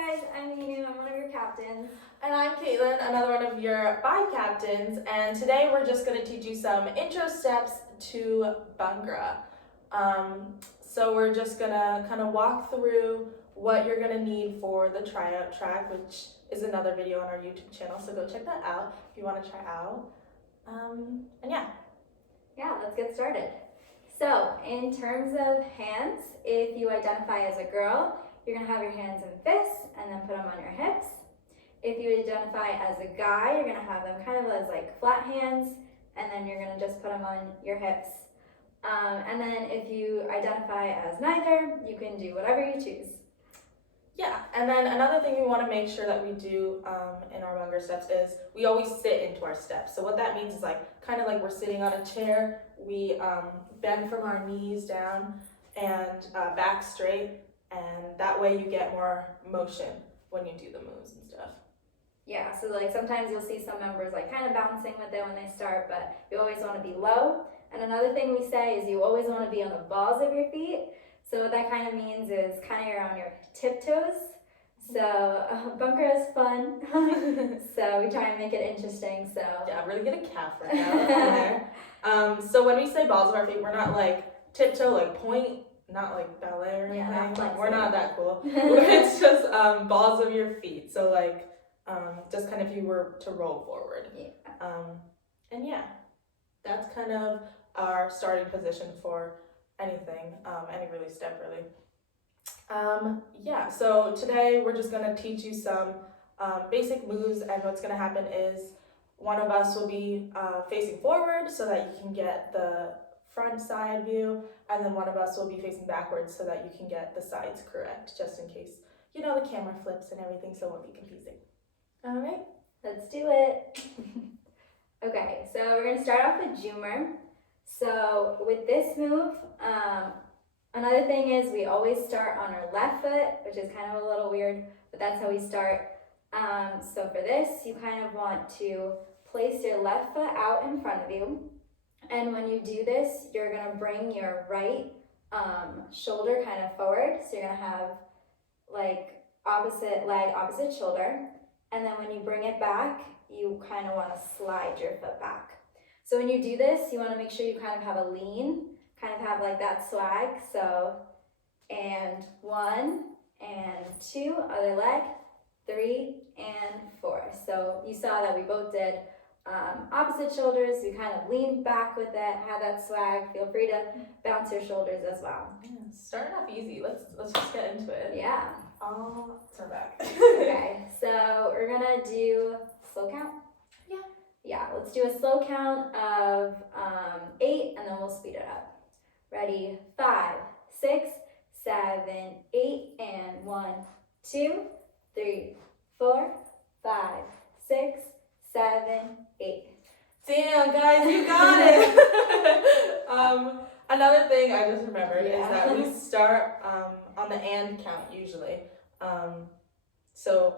guys, I'm Inu, I'm one of your captains. And I'm Caitlin, another one of your 5 captains, and today we're just going to teach you some intro steps to Bhangra. So we're just going to kind of walk through what you're going to need for the Tryout Track, which is another video on our YouTube channel, so go check that out if you want to try out. And yeah, let's get started. So, in terms of hands, if you identify as a girl, you're going to have your hands in fists and then put them on your hips. If you identify as a guy, you're going to have them kind of as like flat hands, and then you're going to just put them on your hips. And then if you identify as neither, you can do whatever you choose. Yeah, and then another thing we want to make sure that we do in our Bhangra steps is we always sit into our steps. So what that means is kind of like we're sitting on a chair, we bend from our knees down and back straight, and that way you get more motion when you do the moves and stuff. Yeah, so like sometimes you'll see some members like kind of bouncing with it when they start, but you always want to be low. And another thing we say is you always want to be on the balls of your feet. So what that kind of means is kind of you're on your tiptoes. So Bhangra is fun. So we try and make it interesting. So yeah, really get a calf workout there. So when we say balls of our feet, we're not like tiptoe, like point, not like ballet or anything. Yeah, we're not that cool. It's just balls of your feet. So like just kind of if you were to roll forward. Yeah. And yeah, that's kind of our starting position for anything, any really step really. Yeah, so today we're just going to teach you some basic moves, and what's going to happen is one of us will be facing forward so that you can get the front side view, and then one of us will be facing backwards so that you can get the sides correct, just in case, you know, the camera flips and everything, so it won't be confusing. All right, let's do it. Okay, so we're going to start off with Jumar. So with this move, another thing is we always start on our left foot, which is kind of a little weird, but that's how we start. So for this, you kind of want to place your left foot out in front of you. And when you do this, you're going to bring your right shoulder kind of forward. So you're going to have like opposite leg, opposite shoulder. And then when you bring it back, you kind of want to slide your foot back. So when you do this, you want to make sure you kind of have a lean, kind of have like that swag. So, and 1 and 2, other leg, 3 and 4. So you saw that we both did opposite shoulders. We kind of leaned back with it, had that swag. Feel free to bounce your shoulders as well. Yeah, starting off easy. Let's just get into it. Yeah. I'll turn back. Okay, so we're gonna do slow count. Yeah, let's do a slow count of 8, and then we'll speed it up. Ready? 5, 6, 7, 8, and 1, 2, 3, 4, 5, 6, 7, 8. Damn, guys, you got it. Another thing I just remembered is that we start on the and count usually. So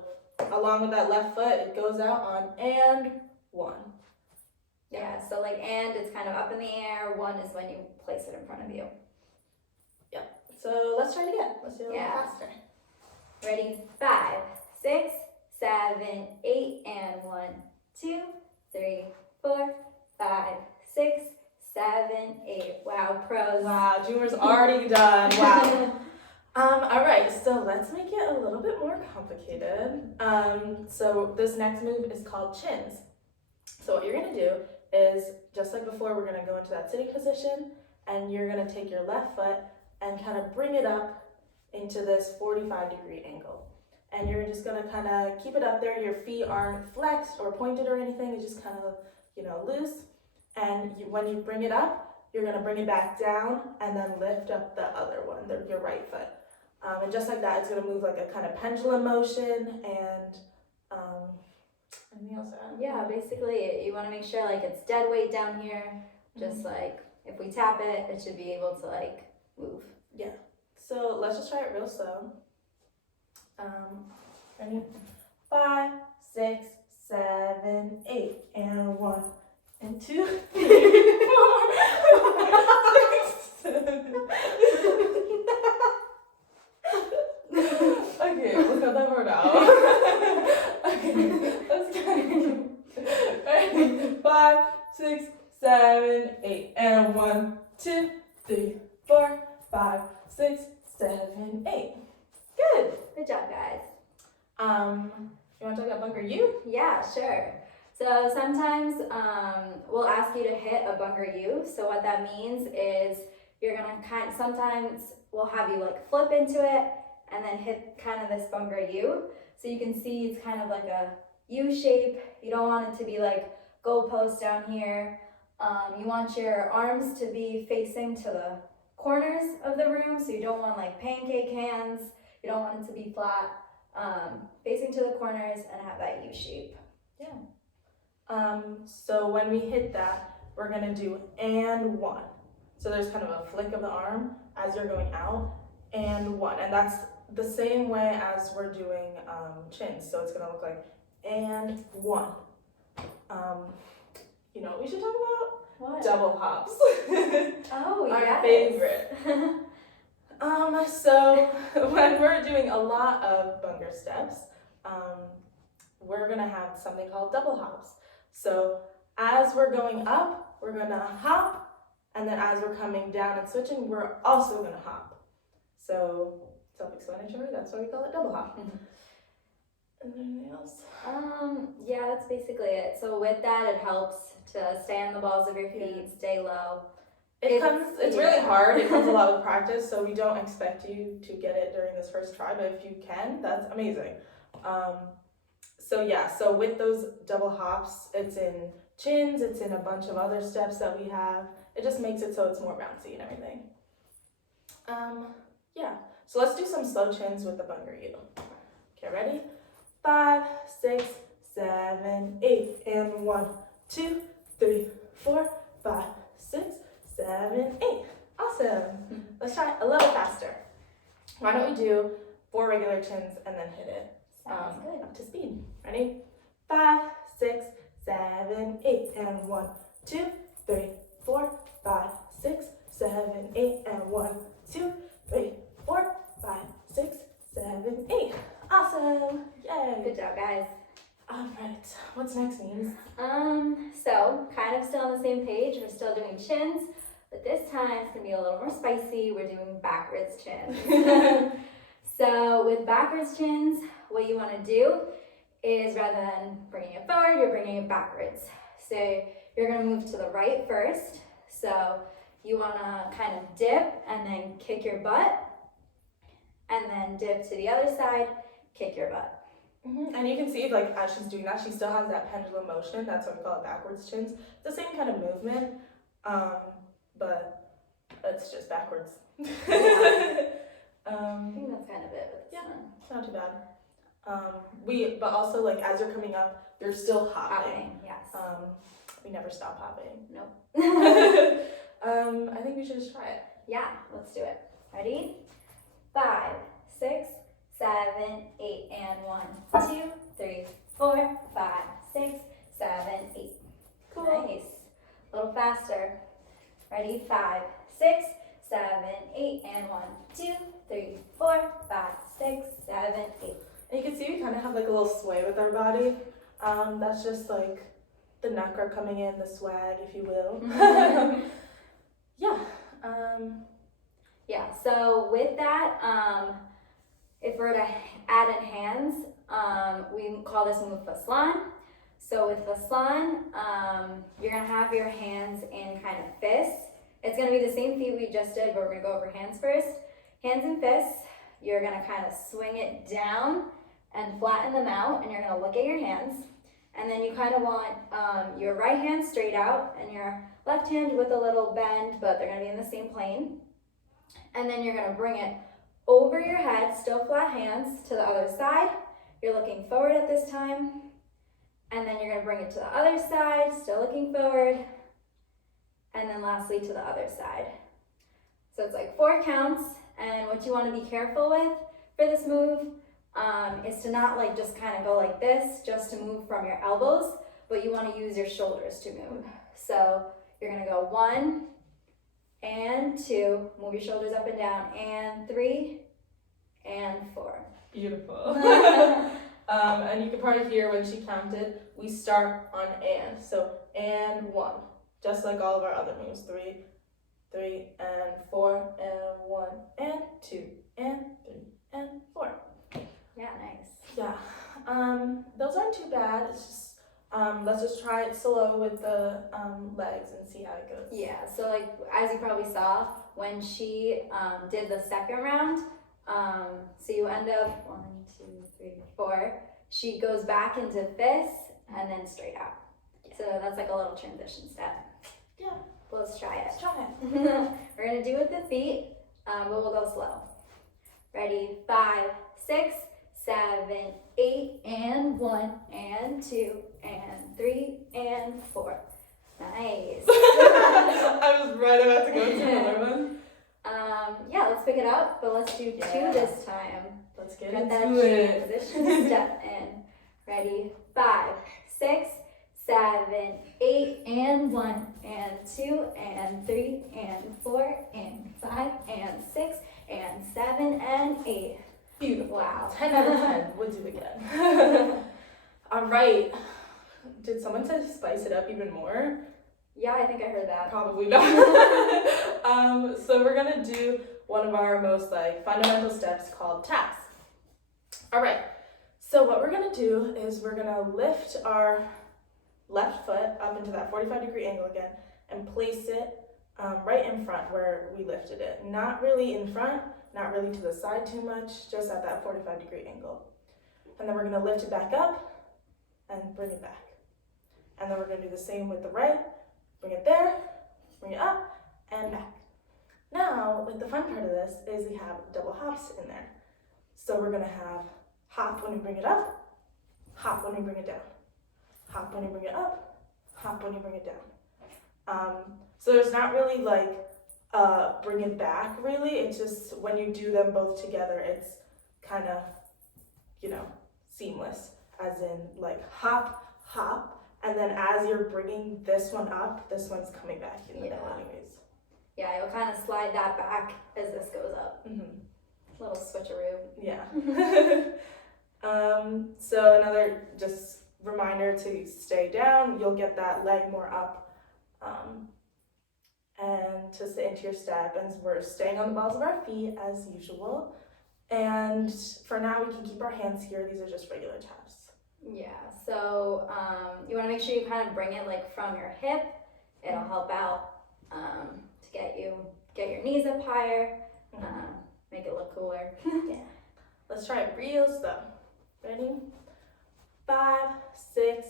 along with that left foot, it goes out on and 1. Yeah, so like and it's kind of up in the air. 1 is when you place it in front of you. Yep. So let's try it again. Let's do it a little faster. Ready? 5, 6, 7, 8, and 1, 2, 3, 4, 5, 6, 7, 8. Wow, pros. Wow, Jumar's already done. Wow. All right, so let's make it a little bit more complicated. So this next move is called chins. So what you're gonna do is, just like before, we're gonna go into that sitting position, and you're gonna take your left foot and kind of bring it up into this 45-degree angle. And you're just gonna kind of keep it up there. Your feet aren't flexed or pointed or anything. It's just kind of, you know, loose. And when you bring it up, you're gonna bring it back down and then lift up the other one, your right foot. And just like that, it's gonna move like a kind of pendulum motion. And anything else to add? Yeah, basically you want to make sure like it's dead weight down here. Just like if we tap it, it should be able to like move. Yeah. So let's just try it real slow. Ready? 5, 6, 7, 8, and 1, and 2, 3, 4, 5, 6, 7. Okay, we'll cut that them or no? Okay, let's go. Alright, 5, 6, 7, 8, and 1, 2, 3, 4, 5, 6, 7, 8. Good. Good job, guys. You want to talk about Bhangra U? Yeah, sure. So sometimes we'll ask you to hit a Bhangra U. So what that means is you're gonna sometimes we'll have you like flip into it and then hit kind of this Bhangra U. So you can see it's kind of like a U shape. You don't want it to be like goalpost down here. You want your arms to be facing to the corners of the room. So you don't want like pancake hands. You don't want it to be flat. Facing to the corners and have that U shape. Yeah. So when we hit that, we're gonna do and 1. So there's kind of a flick of the arm as you're going out, and 1. And that's the same way as we're doing chins. So it's gonna look like and 1. You know what we should talk about? What? Double hops. Oh, Our yes. favorite. So when we're doing a lot of Bhangra steps, we're gonna have something called double hops. So as we're going up, we're gonna hop, and then as we're coming down and switching, we're also gonna hop. So self-explanatory, that's why we call it double hop. And anything else? Yeah, that's basically it. So with that, it helps to stay on the balls of your feet, stay low. It's really hard. It comes a lot with practice, so we don't expect you to get it during this first try, but if you can, that's amazing. So with those double hops, it's in chins, it's in a bunch of other steps that we have. It just makes it so it's more bouncy and everything. So let's do some slow chins with the Bhangra U. Okay, ready? 5, 6, 7, 8, and 1, 2, 3, 4, 5, 6, 7, 8. Awesome. Let's try a little faster. Why don't we do 4 regular chins and then hit it Sounds good. up to speed. Ready? 5, 6, 7, 8, and 1, 2, 3, 4, 5, 6, 7, 8, and 1, 2, 3, 4, 5, 6, 7, 8. Awesome. Yay. Good job, guys. All right. What's next, Means? So kind of still on the same page. We're still doing chins, but this time it's gonna be a little more spicy. We're doing backwards chins. So with backwards chins, what you want to do is rather than bringing it forward, you're bringing it backwards. So you're gonna move to the right first. So you wanna kind of dip and then kick your butt, and then dip to the other side, kick your butt. And you can see, like, as she's doing that, she still has that pendulum motion. That's why we call it backwards chins. It's the same kind of movement, but it's just backwards. I think that's kind of it with this one. It's not too bad. But also, like, as you're coming up, you're still hopping. Yes. We never stop hopping. Nope. I think we should just try it. Yeah, let's do it. Ready? 5, 6, 7, 8, and 1, 2, 3, 4, 5, 6, 7, 8. Cool. Nice. A little faster. Ready? 5, 6, 7, 8, and 1, 2, 3, 4, 5, 6, 7, 8. And you can see we kind of have like a little sway with our body. That's just like the knucker coming in, the swag, if you will. Yeah, so with that, if we're to add in hands, we call this move Faslan. So with Faslan, you're gonna have your hands in kind of fists. It's gonna be the same feat we just did, but we're gonna go over hands first. Hands and fists, you're gonna kind of swing it down and flatten them out, and you're gonna look at your hands. And then you kind of want your right hand straight out and your left hand with a little bend, but they're gonna be in the same plane. And then you're gonna bring it over your head, still flat hands, to the other side. You're looking forward at this time. And then you're gonna bring it to the other side, still looking forward. And then lastly to the other side. So it's like 4 counts. And what you wanna be careful with for this move is to not like just kind of go like this, just to move from your elbows, but you wanna use your shoulders to move. So you're gonna go 1 and 2, move your shoulders up and down, and 3 and 4. Beautiful. And you can probably hear when she counted, we start on and. So, and 1. Just like all of our other moves. 3, 3, and 4, and 1, and 2, and 3, and 4. Yeah, nice. Yeah. Those aren't too bad. It's just, let's just try it slow with the legs and see how it goes. Yeah, so like, as you probably saw, when she did the second round, so you end up 1, 2, 3, 4. She goes back into fists and then straight out. So that's like a little transition step. Yeah. Well, let's try it. Let's try it. We're gonna do it with the feet, but we'll go slow. Ready? 5, 6, 7, 8, and 1, and 2, and 3, and 4. Nice. I was right about to go to another one. Yeah, let's pick it up, but let's do 2 this time. Let's get Get that into it. transition step in. Ready? 5, 6, 7, 8, and 1, and 2, and 3, and 4, and 5, and 6, and 7, and 8. Beautiful. Wow. 10 out of 10. We'll do again. All right. Did someone say spice it up even more? Yeah, I think I heard that. Probably not. So we're gonna do one of our most fundamental steps called taps. All right. So what we're gonna do is we're gonna lift our left foot up into that 45-degree angle again and place it right in front where we lifted it. Not really in front, not really to the side too much, just at that 45-degree angle. And then we're gonna lift it back up and bring it back. And then we're gonna do the same with the right. Bring it there, bring it up, and back. Now, the fun part of this is we have double hops in there. So we're gonna have hop when we bring it up, hop when we bring it down, hop when you bring it up, hop when you bring it down. So there's not really bring it back really, it's just when you do them both together, it's kind of, seamless, as in hop, hop, and then as you're bringing this one up, this one's coming back in the middle anyways. Yeah, you'll kind of slide that back as this goes up. Mm-hmm. Little switcheroo. Yeah. So another just reminder to stay down. You'll get that leg more up. And to stay into your step. And we're staying on the balls of our feet as usual. And for now, we can keep our hands here. These are just regular taps. Yeah, so you want to make sure you kind of bring it from your hip. It'll help out to get your knees up higher, make it look cooler. Yeah. Let's try it real slow. Ready? 5, 6,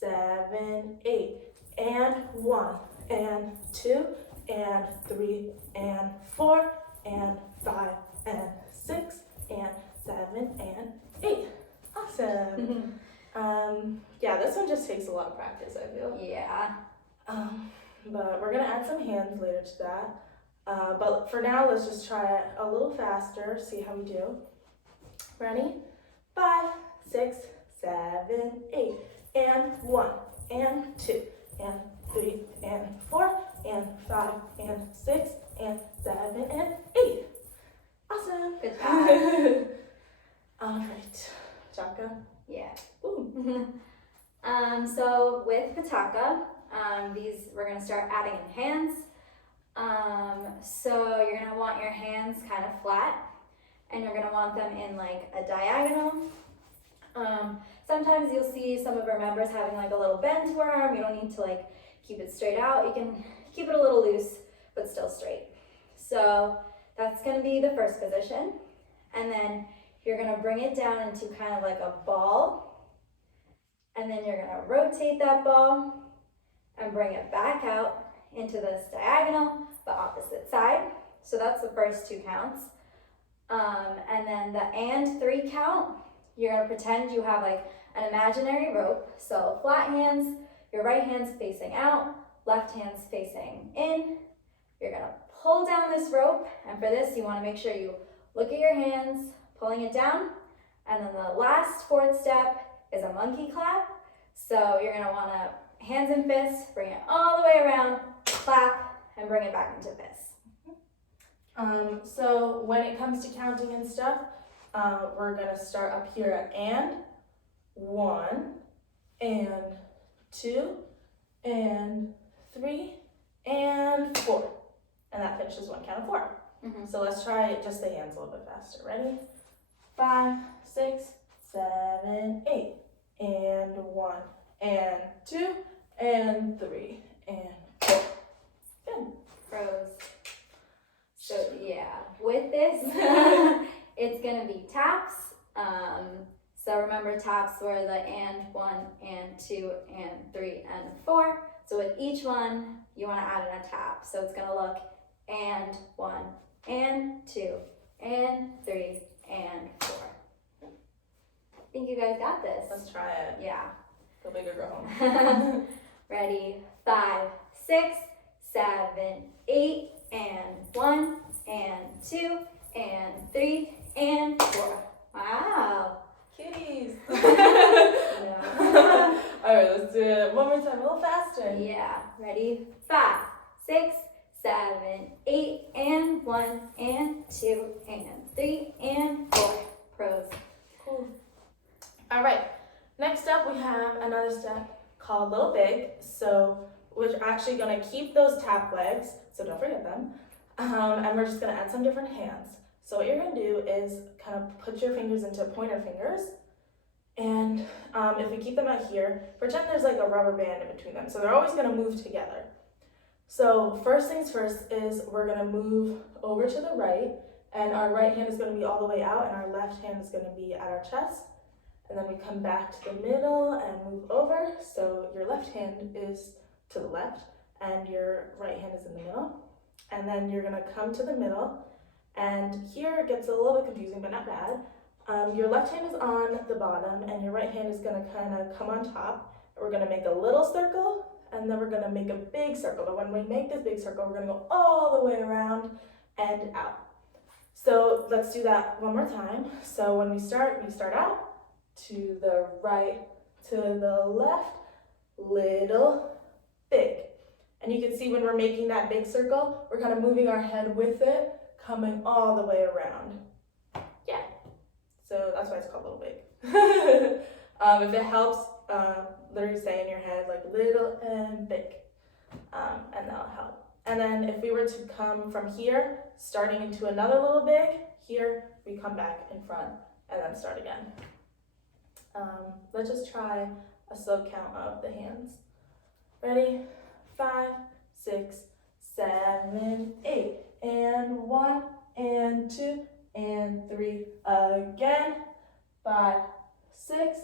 7, 8, and 1, and 2, and 3, and 4, and 5, and 6, and 7, and 8. Awesome. Yeah, this one just takes a lot of practice, I feel. Yeah. But we're gonna add some hands later to that. But for now, let's just try it a little faster, see how we do. Ready? 5, 6, 7, 8, and 1, and 2, and 3, and 4, and 5, and 6, and 7, and 8. Awesome. Good job. All right. Chaka? Yeah. Ooh. So with Pataka, these we're gonna start adding in hands. So you're gonna want your hands kind of flat, and you're gonna want them in a diagonal. Sometimes you'll see some of our members having a little bend to our arm. You don't need to keep it straight out. You can keep it a little loose, but still straight. So that's gonna be the first position, and then you're gonna bring it down into kind of a ball, and then you're gonna rotate that ball and bring it back out into this diagonal, the opposite side. So that's the first 2 counts. And then the and 3 count, you're gonna pretend you have an imaginary rope. So flat hands, your right hand's facing out, left hand's facing in. You're gonna pull down this rope, and for this, you wanna make sure you look at your hands, pulling it down, and then the last 4th step is a monkey clap. So you're gonna wanna hands and fists, bring it all the way around, clap, and bring it back into fists. So when it comes to counting and stuff, we're gonna start up here at and 1 and 2 and 3 and 4. And that finishes one count of 4. Mm-hmm. So let's try just the hands a little bit faster. Ready? 5, 6, 7, 8. And 1 and 2 and 3 and 4. Good. Pros. So yeah, with this, it's gonna be taps. So remember, taps were the and 1 and 2 and 3 and 4. So with each one, you want to add in a tap. So it's gonna look and 1 and 2 and 3 and 4. I think you guys got this. Let's try it. Yeah. Go big or go home. Ready? 5, 6, 7, 8, and 1, and 2, and 3, and 4. Wow. Kitties. Yeah. All right, let's do it one more time, a little faster. Yeah. Ready? 5, 6, 7, 8, and 1, and 2, and 3, and 4. Pros. Cool. All right, next up we have another step called Little Big. So we're actually gonna keep those tap legs, so don't forget them. And we're just gonna add some different hands. So what you're gonna do is kind of put your fingers into pointer fingers. And if we keep them out here, pretend there's like a rubber band in between them. So they're always gonna move together. So first things first is we're gonna move over to the right, and our right hand is gonna be all the way out, and our left hand is gonna be at our chest. And then we come back to the middle and move over. So your left hand is to the left, and your right hand is in the middle. And then you're gonna come to the middle, and here it gets a little bit confusing, but not bad. Your left hand is on the bottom, and your right hand is gonna kind of come on top. We're gonna make a little circle, and then we're gonna make a big circle. But when we make this big circle, we're gonna go all the way around and out. So let's do that one more time. So when we start out to the right, to the left, little, big. And you can see when we're making that big circle, we're kind of moving our head with it, coming all the way around. Yeah. So that's why it's called Little Big. If it helps, literally say in your head like little and big, and that'll help. And then if we were to come from here, starting into another little big, here we come back in front and then start again. Let's just try a slow count of the hands. Ready? 5, 6, 7, 8, and 1, and 2, and 3, again. 5, 6,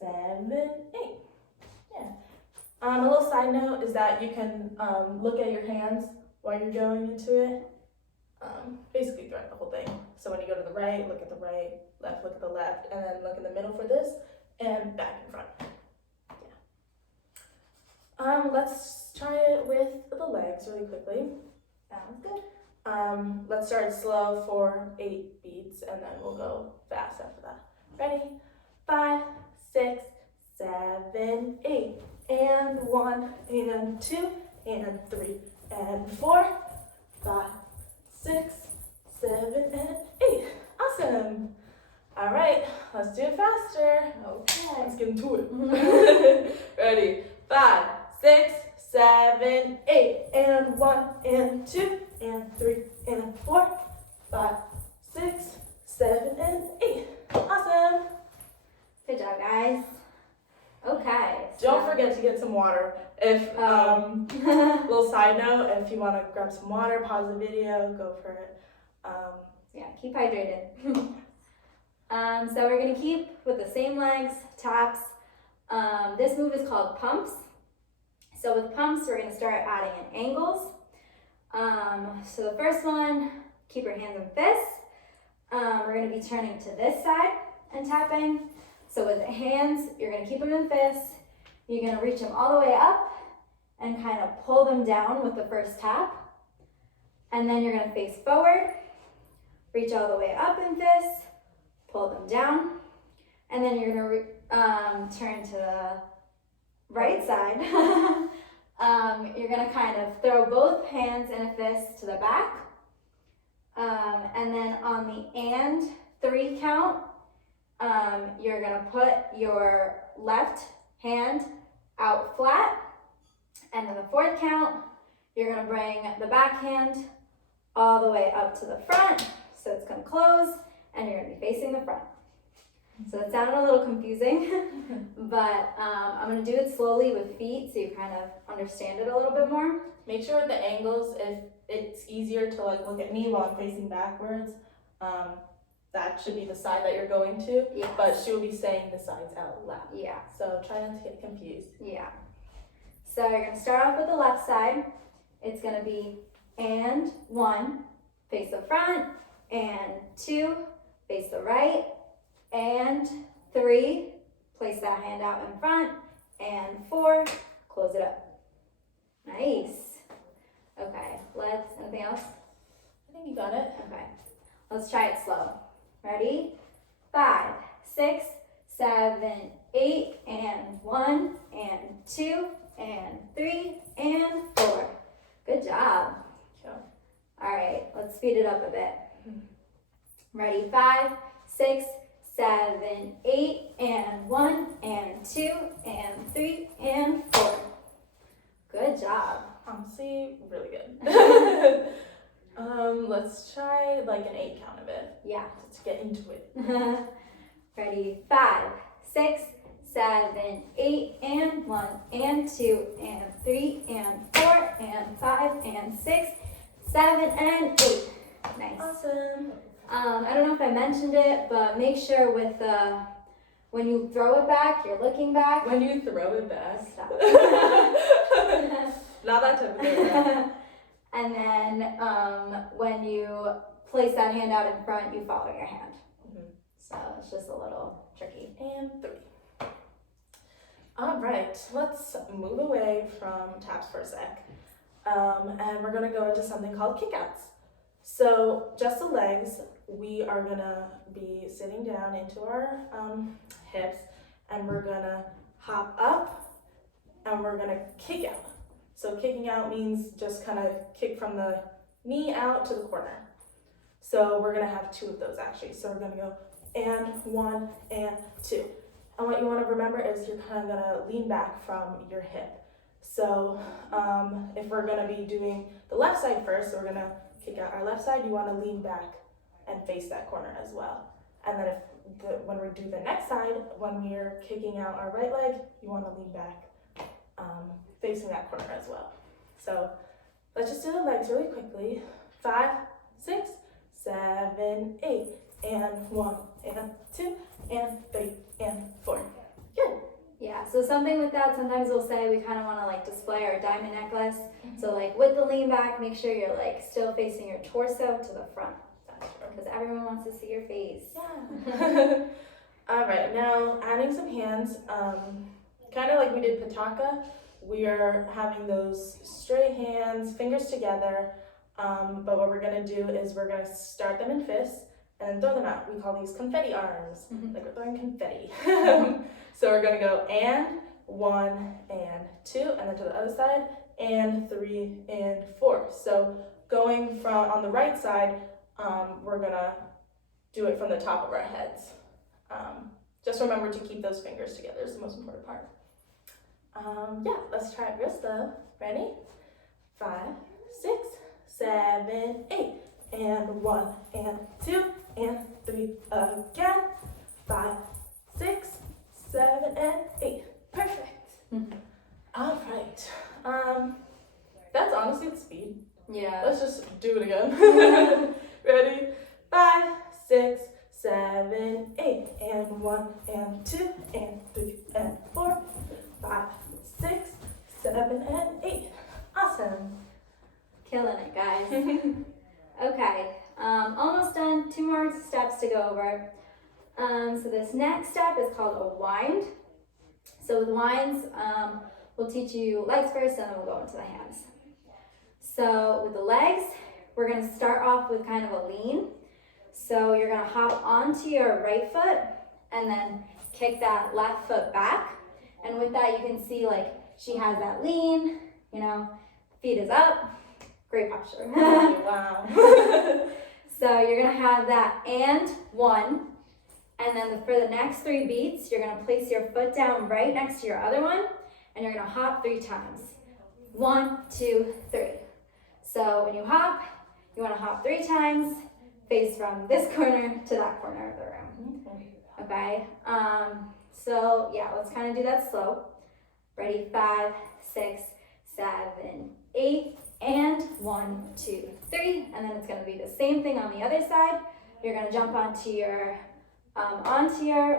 7, 8. Yeah. A little side note is that you can look at your hands while you're going into it. Basically throughout the whole thing. So when you go to the right, look at the right, left, look at the left, and then look in the middle for this, and back in front. Yeah. Let's try it with the legs really quickly. Sounds good. Let's start slow for 8 beats, and then we'll go fast after that. Ready? 5, 6, 7, 8, and 1, and 2, and 3, and 4, 5, 6, 7, and 8. Awesome. All right, let's do it faster. Okay. Let's get into it. Ready? 5, 6, 7, 8, and 1, and 2, and 3, and 4, 5, 6, 7, and 8. Awesome. Good job, guys. Okay. Don't forget to get some water. If little side note, if you want to grab some water, pause the video, go for it. Yeah, keep hydrated. So we're gonna keep with the same legs, taps. This move is called pumps. So with pumps, we're gonna start adding in angles. So the first one, keep your hands in fists. We're gonna be turning to this side and tapping. So with the hands, you're gonna keep them in fists. You're gonna reach them all the way up and kind of pull them down with the first tap. And then you're gonna face forward, reach all the way up in fists, pull them down, and then you're gonna turn to the right side. You're gonna kind of throw both hands in a fist to the back, and then on the and 3 count, you're gonna put your left hand out flat, and then the 4th count, you're gonna bring the back hand all the way up to the front, so it's gonna close, and you're gonna be facing the front. So it sounded a little confusing, but I'm gonna do it slowly with feet so you kind of understand it a little bit more. Make sure with the angles, if it's easier to like look at me while I'm facing backwards, that should be the side that you're going to, Yes. but she will be saying the sides out loud. Yeah. So try not to get confused. Yeah. So you're gonna start off with the left side. It's gonna be and 1, face the front, and 2, face the right, and 3, place that hand out in front, and 4, close it up. Nice. Okay, anything else? I think you got it. Okay, let's try it slow. Ready? 5, 6, 7, 8, and 1, and 2, and 3, and 4. Good job. Cool. All right, let's speed it up a bit. Ready? 5, 6, 7, 8, and 1, and 2, and 3, and 4. Good job. Honestly, really good. Let's try like an 8 count of it. Yeah. Let's get into it. Ready? 5, 6, 7, 8, and 1, and 2, and 3, and 4, and 5, and 6, 7, and 8. Nice. Awesome. I don't know if I mentioned it, but make sure with when you throw it back, you're looking back. When you throw it back. Stop. Not that type of thing. And then when you place that hand out in front, you follow your hand. So it's just a little tricky. And 3. All right, let's move away from taps for a sec. And we're gonna go into something called kickouts. So just the legs, we are gonna be sitting down into our hips, and we're gonna hop up, and we're gonna kick out. So kicking out means just kind of kick from the knee out to the corner. So we're gonna have 2 of those actually. So we're gonna go and 1 and 2. And what you wanna remember is you're kind of gonna lean back from your hip. So if we're gonna be doing the left side first, so we're gonna kick out our left side, you wanna lean back and face that corner as well. And then when we do the next side, when we're kicking out our right leg, you wanna lean back facing that corner as well. So let's just do the legs really quickly. 5, 6, 7, 8, and 1, and 2, and 3, and 4. Good. Yeah, so something with that, sometimes we'll say we kind of want to like display our diamond necklace. So like with the lean back, make sure you're like still facing your torso to the front. That's true. Because everyone wants to see your face. Yeah. All right, now adding some hands, kind of like we did Pataka, we are having those straight hands, fingers together, but what we're gonna do is we're gonna start them in fists and throw them out. We call these confetti arms, like we're throwing confetti. So we're gonna go and 1 and 2, and then to the other side, and 3 and 4. So going from on the right side, we're gonna do it from the top of our heads. Just remember to keep those fingers together is the most important part. Yeah, let's try it real slow. Ready? 5, 6, 7, 8, and 1 and 2 and 3 again. 5, 6, 7, and 8. Perfect. All right. That's honestly the speed. Yeah. Let's just do it again. Ready? 5, 6, 7, 8, and 1 and 2 and 3 and 4. 5, 6, 7, and 8. Awesome. Killing it, guys. Okay, almost done. 2 more steps to go over. So this next step is called a wind. So with winds, we'll teach you legs first, and then we'll go into the hands. So with the legs, we're going to start off with kind of a lean. So you're going to hop onto your right foot and then kick that left foot back. And with that, you can see like she has that lean, you know, feet is up, great posture. Wow. So you're gonna have that and 1. And then for the next 3 beats, you're gonna place your foot down right next to your other one, and you're gonna hop 3 times. 1, 2, 3. So when you hop, you wanna hop 3 times, face from this corner to that corner of the room. Okay? So yeah, let's kind of do that slow. Ready? 5, 6, 7, 8, and 1, 2, 3. And then it's gonna be the same thing on the other side. You're gonna jump onto your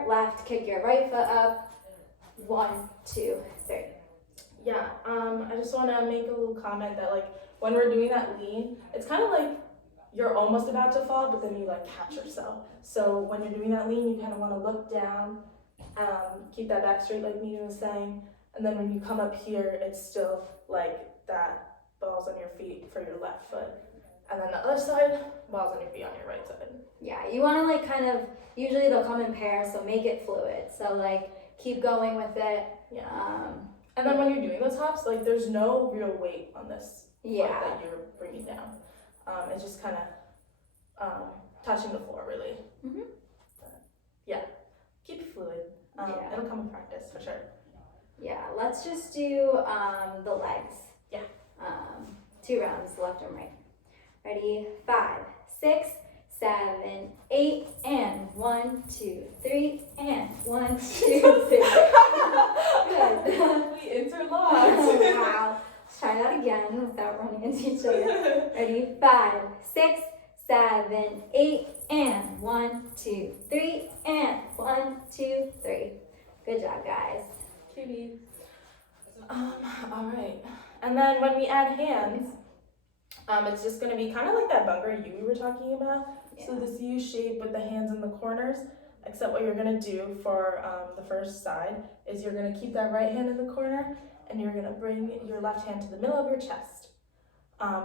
left, kick your right foot up. 1, 2, 3. Yeah, I just want to make a little comment that like when we're doing that lean, it's kind of like you're almost about to fall, but then you like catch yourself. So when you're doing that lean, you kind of want to look down, keep that back straight like Nina was saying, and then when you come up here, it's still like that balls on your feet for your left foot, and then the other side, balls on your feet on your right side. Yeah, you want to like kind of, usually they'll come in pairs, so make it fluid. So like keep going with it. Yeah. And then when you're doing those hops, like there's no real weight on this foot Yeah. that you're bringing down. It's just kind of touching the floor, really. Mhm. Yeah, keep it fluid. Yeah. It'll come with practice for sure. Yeah, let's just do the legs. Yeah. 2 rounds, left and right. Ready? 5, 6, 7, 8, and 1, 2, 3, and 1, 2, 3. Good. We interlocked. Wow. Let's try that again without running into each other. Ready? 5, 6, 7, 8, and 1, 2, 3, and 1, 2, 3. Good job, guys. Cutie. All right. And then when we add hands, it's just gonna be kind of like that Bhangra U we were talking about. Yeah. So this U shape with the hands in the corners, except what you're gonna do for the first side is you're gonna keep that right hand in the corner and you're gonna bring your left hand to the middle of your chest.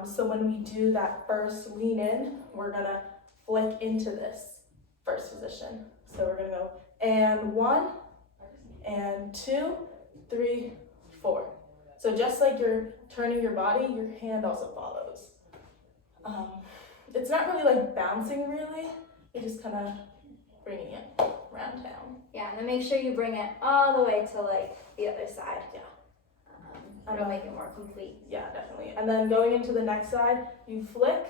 So when we do that first lean in, we're gonna flick into this first position. So we're gonna go and 1, and 2, 3, 4. So just like you're turning your body, your hand also follows. It's not really like bouncing really, you're just kind of bringing it around town. Yeah, and then make sure you bring it all the way to like the other side. Yeah. It'll make it more complete. Yeah, definitely. And then going into the next side, you flick,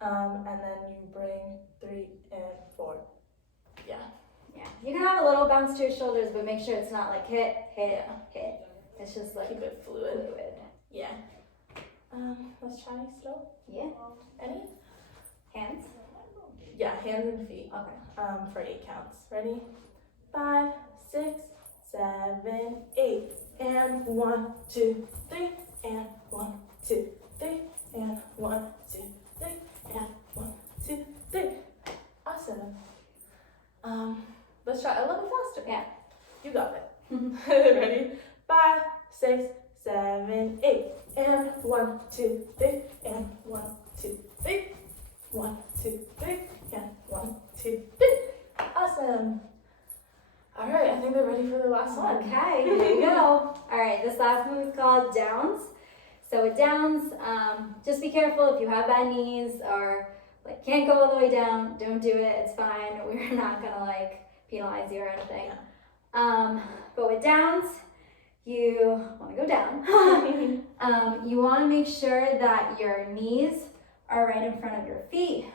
and then you bring 3 and 4. Yeah. Yeah, you can have a little bounce to your shoulders, but make sure it's not like hit, hit, hit. It's just like Keep it fluid. fluid. Yeah. Let's try slow. Yeah. Any? Hands. Yeah, hands and feet. Okay. For 8 counts. Ready? 5, 6, 7, 8, and 1, 2, 3, and 1, 2, 3, and 1, 2, 3, and 1, 2, 3. Awesome. Let's try a little bit faster. Yeah. You got it. Ready? 5, 6, 7, 8, and 1, 2, 3, and 1, 2, 3, 1, 2, 3, and 1, 2, 3. Awesome. All right, I think they're ready for the last one. Okay, here you go. All right, this last move is called downs. So with downs, just be careful if you have bad knees or like can't go all the way down, don't do it, it's fine. We're not gonna like penalize you or anything. But with downs, you wanna go down. You wanna make sure that your knees are right in front of your feet.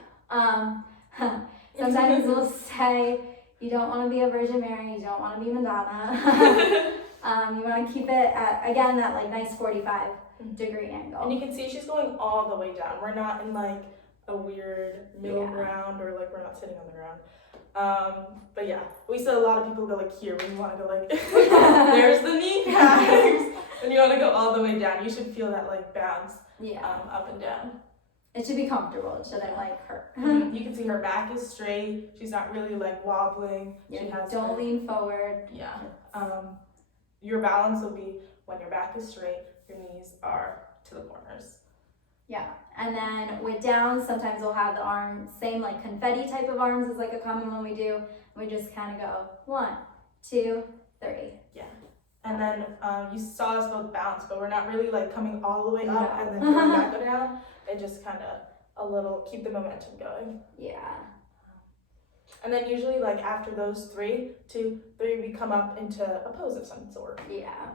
Sometimes we'll say you don't wanna be a Virgin Mary, you don't wanna be Madonna. You wanna keep it at, again, that like nice 45-degree angle. And you can see she's going all the way down. We're not in like a weird middle Yeah. ground or like we're not sitting on the ground. But yeah, we see a lot of people go like here when you want to go like there's the kneecaps and you want to go all the way down. You should feel that like bounce up and down. It should be comfortable. It shouldn't like hurt. You can see her back is straight. She's not really like wobbling. Yeah, She has don't her- lean forward. Yeah. Your balance will be when your back is straight, your knees are to the corners. Yeah, and then with downs, sometimes we'll have the arm, same like confetti type of arms is like a common one we do. We just kind of go 1, 2, 3. Yeah. And then you saw us both bounce, but we're not really like coming all the way up No. and then going back or down. It just kind of keep the momentum going. Yeah. And then usually like after those 3, 2, 3, we come up into a pose of some sort. Yeah.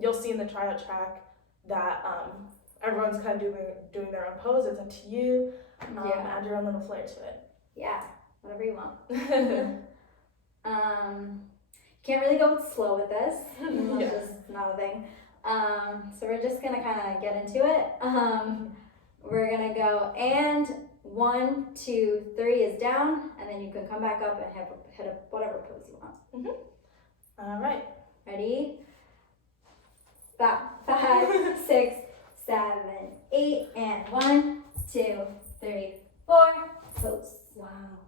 You'll see in the tryout track that everyone's kind of doing their own pose. It's up to you. Add your own little flair to it. Yeah, whatever you want. Can't really go slow with this. That's just not a thing. So we're just gonna kind of get into it. We're gonna go and 1, 2, 3 is down, and then you can come back up and hit a whatever pose you want. All right. Ready? 5, 6, 7, 8, and 1, 2, 3, 4. Pose. Wow.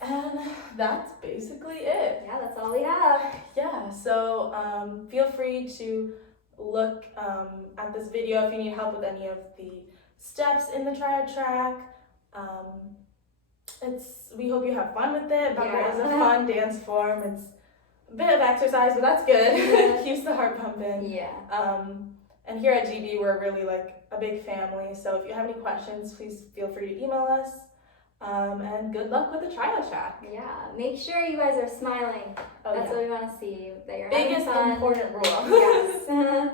And that's basically it. Yeah, that's all we have. Yeah, so feel free to look at this video if you need help with any of the steps in the tryout track. We hope you have fun with it. Bhangra is a fun dance form. It's a bit of exercise, but that's good. Keeps the heart pumping. Yeah. And here at GB, we're really like a big family. So if you have any questions, please feel free to email us. And good luck with the tryout track. Yeah, make sure you guys are smiling. That's what we want to see. That you're having Biggest fun. important rule. Yes.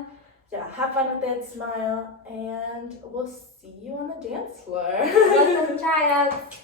Yeah, have fun with it, smile, and we'll see you on the dance floor. Welcome to tryouts.